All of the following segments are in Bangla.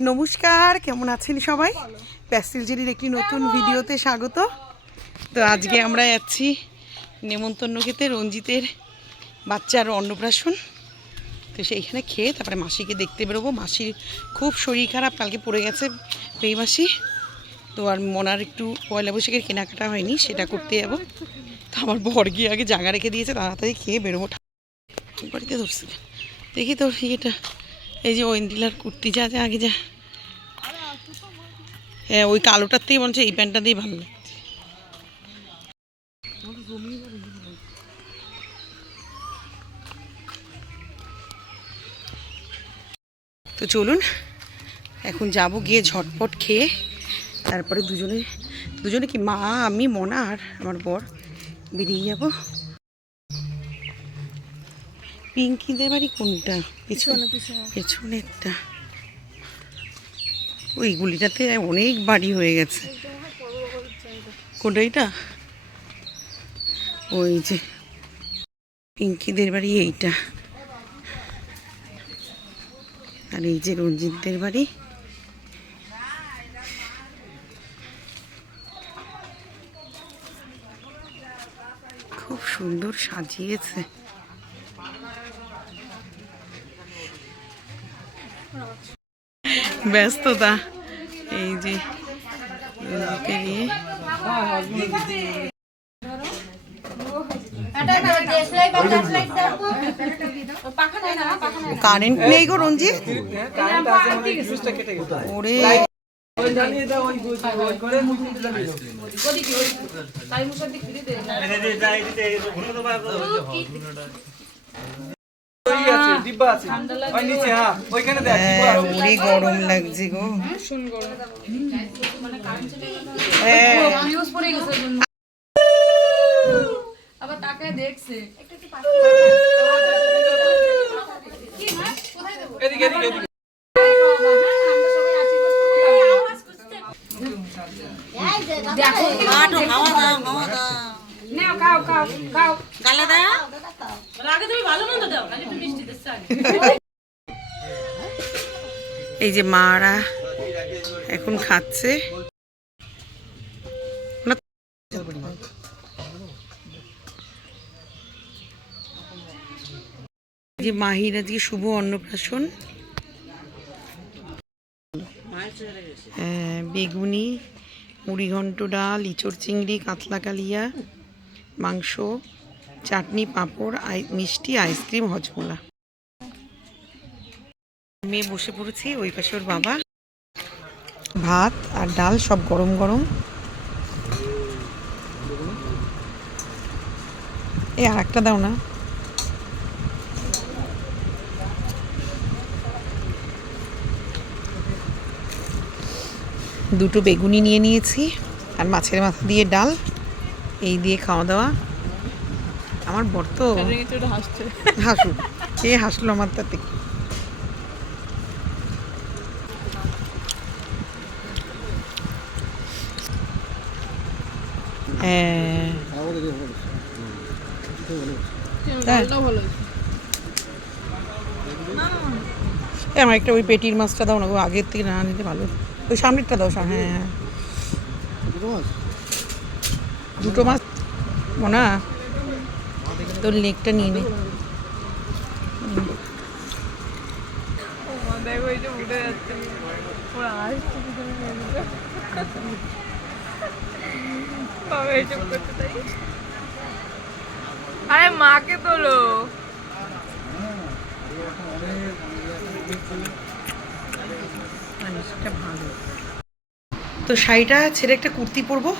নমস্কার, কেমন আছেন সবাই? প্যাস্টেল জেরির একটি নতুন ভিডিওতে স্বাগত। তো আজকে আমরা যাচ্ছি নেমন্তন্ন খেতে, রঞ্জিতের বাচ্চার অন্নপ্রাশন। তো সেইখানে খেয়ে তারপরে মাসিকে দেখতে বেরোবো। মাসির খুব শরীর খারাপ, কালকে পড়ে গেছে পেই মাসি। তো আর মনার একটু পয়লা বৈশাখের কেনাকাটা হয়নি, সেটা করতে যাবো। তো আমার বর গিয়ে আগে জায়গা রেখে দিয়েছে, তাড়াতাড়ি খেয়ে বেরোবো। বাড়িতে ধরছি দেখি তোর ইয়েটা, এই যে ওয়েন্দিলার কুর্তি যা যা আগে যা। হ্যাঁ, ওই কালোটার থেকে বলছে এই প্যান্টটা দিয়ে ভালো লাগছে। তো চলুন এখন যাব, গিয়ে ঝটপট খেয়ে তারপরে দুজনে কি মা, আমি, মনা আর আমার বর বেরিয়ে যাব। পিঙ্কিদের বাড়ি কোনটা? পেছনেরটা। ওই গুলিটাতে অনেক বাড়ি হয়ে গেছে। কোনটা এটা? ওই যে পিঙ্কিদের বাড়ি এইটা, আর এই যে রঞ্জিতদের বাড়ি। খুব সুন্দর সাজিয়েছে। ব্যস্ততা, এই যে কারেন্ট নেই গো রঞ্জিত। ওরে গরম লাগছে গো। আবার তাকে দেখছে এই যে মারা এখন খাচ্ছে। যে মাহির আজকে শুভ অন্নপ্রাশন। বেগুনি, মুড়িঘণ্ট, ডাল, ইঁচড় চিংড়ি, কাতলা কালিয়া, মাংস, চাটনি, পাঁপড়, মিষ্টি, আইসক্রিম, হজমোলা। মেয়ে বসে পড়েছি, ওই পাশে ওর বাবা। ভাত আর ডাল সব গরম গরম। এই আর একটা দাও না। দুটো বেগুনি নিয়ে নিয়েছি আর মাছের মাথা দিয়ে ডাল, এই দিয়ে খাওয়া দাওয়া। আমার বর তো হাসুন, কে হাসলো আমার তাতে। আমার একটা ওই পেটির মাছটা দাও না গো, আগের থেকে না নিতে ভালো। ওই সামনেরটা দাও। হ্যাঁ হ্যাঁ, দুটো মাছ মনা, তোর লেগটা নিয়ে নে। আরে মাকে তোলো। ভালো। তো শাড়িটা ছেড়ে একটা কুর্তি পরবো,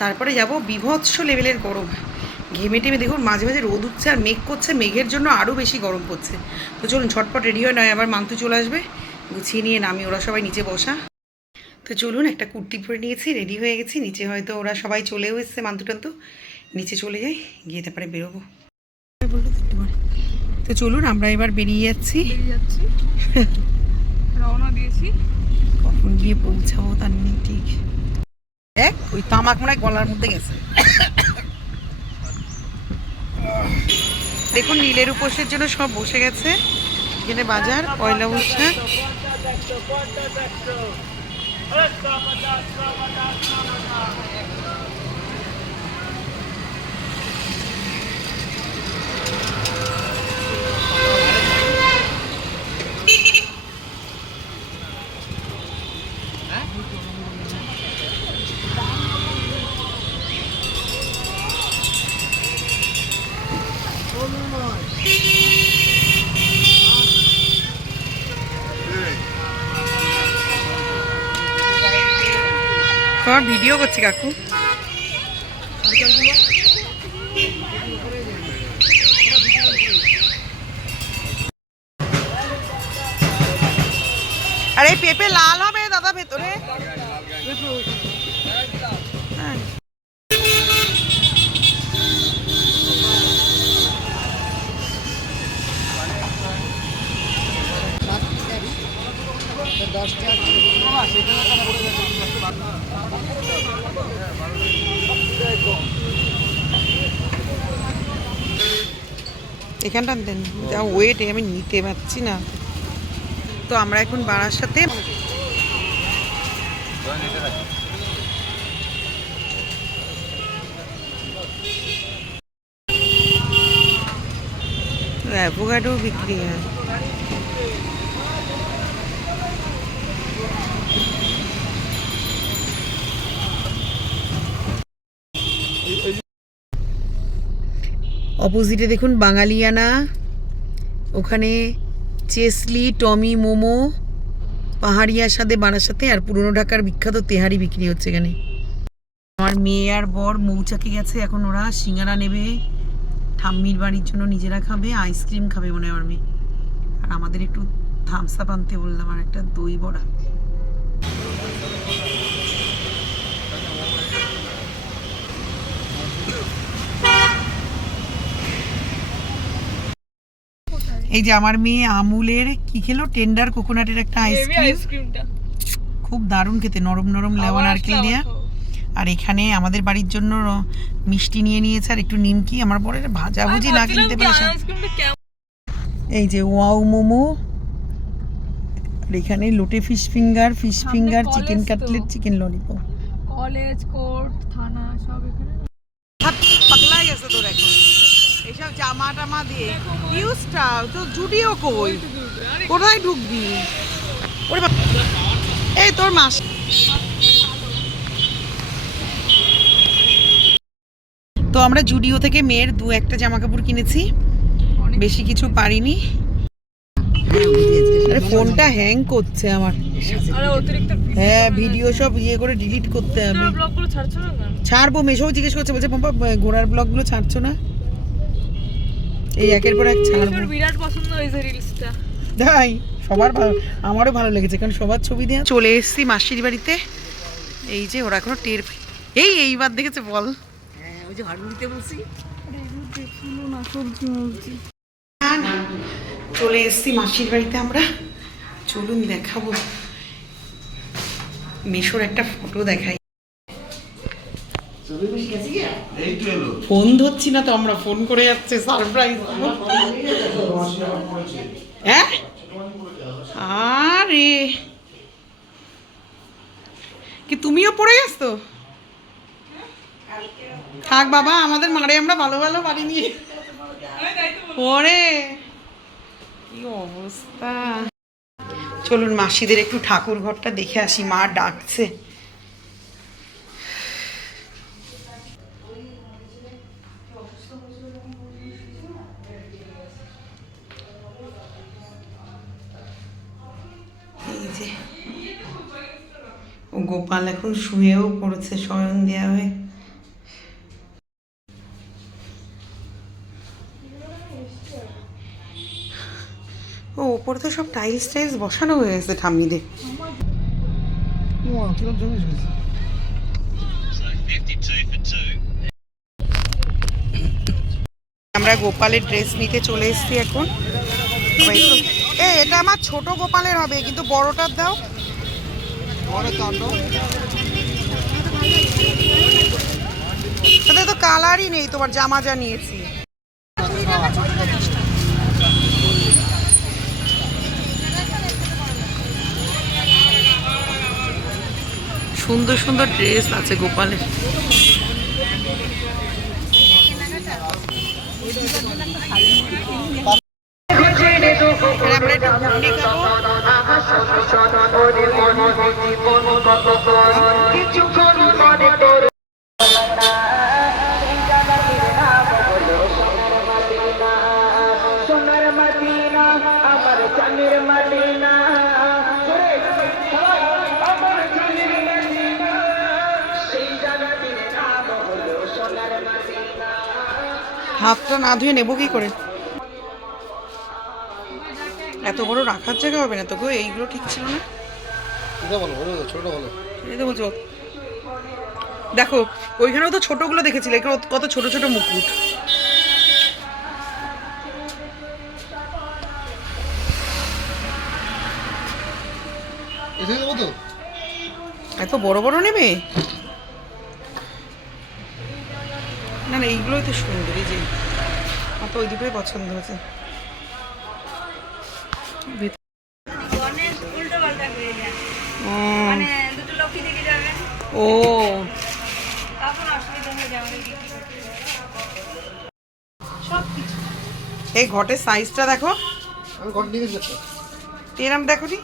তারপরে যাব। বিভৎস লেভেলের গরম, ঘেমে টেমে দেখুন মাঝে মাঝে রোদ উঠছে আর মেঘ করছে, মেঘের জন্য আরও বেশি গরম পড়ছে। তো চলুন ঝটপট রেডি হয়, নয় আবার মান্তু চলে আসবে। গুছিয়ে নিয়ে নামি, ওরা সবাই নিচে বসা। তো চলুন, একটা কুর্তি পরে নিয়েছি, রেডি হয়ে গেছি। নিচে হয়তো ওরা সবাই চলেও এসছে, মান্তু টান্তু। নিচে চলে যাই, গিয়ে তারপরে বেরোবো। তো চলুন আমরা এবার বেরিয়ে যাচ্ছি। রওনা দিয়েছি, কখন গিয়ে পৌঁছাবো তার নেই ঠিক। দেখ ওই তামাক মনে হয় গলার মধ্যে গেছে। দেখুন নীলের উপোসের জন্য সব বসে গেছে। এখানে বাজার, পয়লা বৈশাখ। তোমার ভিডিও করছি কাকু। আরে পেঁপে লাল হবে দাদা ভেতরে। হ্যাঁ। এখানটা দেন, যা ওয়েট আমি নিতে পারছি না। তো আমরা এখন বারাসাতে অ্যাভোকাডো বিক্রি হয়। অপোজিটে দেখুন বাঙালিয়ানা, ওখানে চেসলি, টমি মোমো, পাহাড়িয়া স্বাদে বারাসাতে, আর পুরনো ঢাকার বিখ্যাত তেহারি বিক্রি হচ্ছে এখানে। আমার মেয়ে আর বর মৌচাকে গেছে, এখন ওরা সিঙ্গারা নেবে, ঠাম্মির বাড়ির জন্য নিজেরা খাবে, আইসক্রিম খাবে মনে হয় আমার মেয়ে, আর আমাদের একটু থামস আপ আনতে বললাম, আর একটা দই বড়া। এই যে আমার মেয়ে আমুলের কি খেলো, টেন্ডার কোকোনাটের একটা আইসক্রিম, খুব দারুণ খেতে, নরম নরম লেমন নারকেল দেয়া। আর এখানে আমাদের বাড়ির জন্য মিষ্টি নিয়ে নিয়েছে, আর একটু নিমকি। আমার পরে ভাজাভুজি না কিনতে পারে। এই যে ওয়াও মোমো, আর এখানে লোটে fish finger, chicken cutlet, chicken lollipop. College, court, থানা সব এখানে। হাত পাগলা গেছে তোর এখন এইসব জামা টামা দিয়ে। ইউজটা তো জুডিও কই, কোথায় ঢুকবি? ওরে এই তোর মাস। তো আমরা জুডিও থেকে মেয়ের 2-1টা জামা কাপড় কিনেছি, বেশি কিছু পারিনি। আরে ফোনটা হ্যাং করছে আমার। হ্যাঁ, ভিডিও সব ইয়ে করে ডিলিট করতে হবে। ছাড়বো, মেশো জিজ্ঞেস করছে, বলছে পম্পা ঘোড়ার ব্লগগুলো ছাড়ছো না? এই একের পর এক ছাড়বো। বিরাট পছন্দ হয়েছে রিলসটা। তাই সবার ভালো, আমারও ভালো লেগেছে, কারণ সবার ছবি দেওয়া। চলে এসেছি মাসির বাড়িতে। এই যে ওরা এখনো টের এইবার দেখেছে বল। হ্যাঁ, ওই যে হাড়ু দিতে বলছি। চলে এসেছি মাসির বাড়িতে আমরা। চলুন দেখাবো, মেশোর একটা ফটো দেখাই। ফোন ধরছি না তো, আমরা ফোন করে যাচ্ছে সারপ্রাইজ। হ্যাঁ, আরে কি তুমিও পড়ে গেছো? থাক বাবা, আমাদের মারে আমরা ভালো ভালো বাড়ি নিয়ে পরে কি অবস্থা। চলুন মাসিদের একটু ঠাকুর ঘরটা দেখে আসি, মা ডাকছে। এই যে ও গোপাল এখন শুয়েও পড়েছে, শয়ন দেওয়া হয়ে। ও ওপরে তো সব টাইলস বসানো হয়ে গেছে ঠাম্মিদের। আমরা গোপালের ড্রেস নিতে চলে এসেছি এখন। এটা আমার ছোট গোপালের হবে, কিন্তু বড়টার দাও। তাতে তো কালারই নেই তোমার জামা যা নিয়েছি। সুন্দর সুন্দর ড্রেস আছে গোপালের। আমরা একটু ঘুগনি খাবো। হাতটা না ধুয়ে নেবো কি করে? এত বড় রাখার জায়গা হবে না তো গো, এইগুলো ঠিক ছিল না। এই তো বলছো, দেখো ওইখানেও তো ছোটগুলো দেখেছিলে, এখানে কত ছোট ছোট মুকুট। এত বড় বড় নেবে না? না এইগুলোই তো সুন্দর, এই যে আমার তো ওই দুটোই পছন্দ হয়েছে। ও এই ঘটের সাইজটা দেখো, এরম দেখো নি।